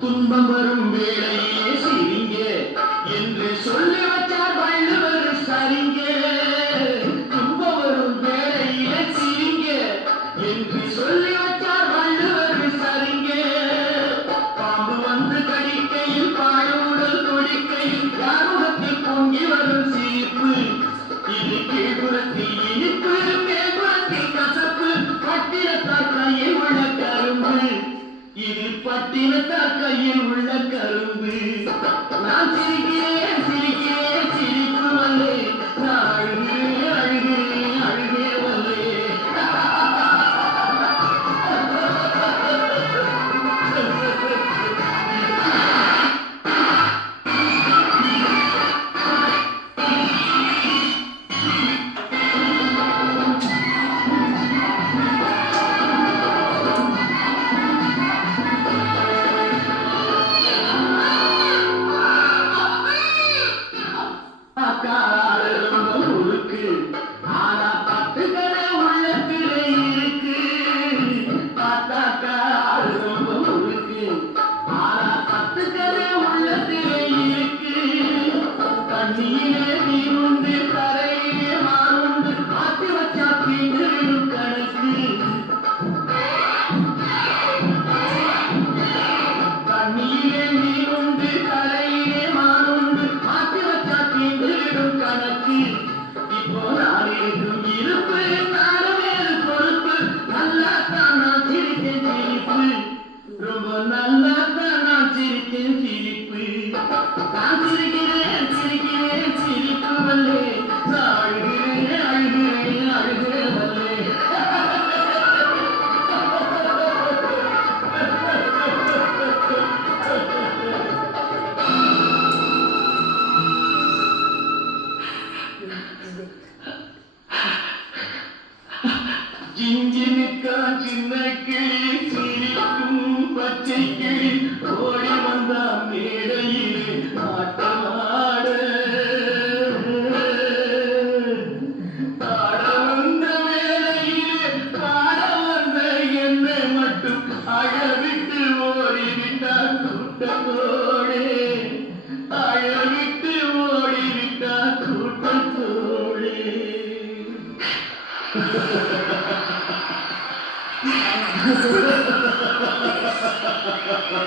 துன்பம் வரும் வேளையே சிரிங்க என்று சொல்லி வச்சார் வள்ளுவர் சரிங்க. துன்பம் வரும் வேளையே சிரிங்க என்று சொல்லி வச்சார் வள்ளுவர் சரிங்க. பாம்பு வந்து கடிக்கையில் பாழுடல் துடிக்கையில் யாருடத்தில் பொங்கி வரும் சிரிப்பு. இது கீழ்புறத்தில் இனிப்பு, மேல்புறத்தில் கசப்பு. பட்டினத்தார் கையில் உள்ள கரும்பு, இது பட்டினத்தார் கையில் உள்ள கரும்பு. நான் சிரிக்கிறேன் சிரிக்கிறேன் சிரிப்பு வல்லே, நான் அழுகிறேன் அழுகிறேன் அழுகே வல்லே. ஜிஞ்சினுக்கா சின்ன கிளி சிரிக்கும் பச்சை கிளி ஓடி வந்தா மேடையிலே ஆட்டமாட. ஆட வந்த மேடையிலே பாட வந்த என்னை மட்டும் அழவிட்டு ஓடிவிட்டா கூட்டத்தோடே. அழவிட்டு ஓடிவிட்டா கூட்டத்தோடே. Ha ha ha ha!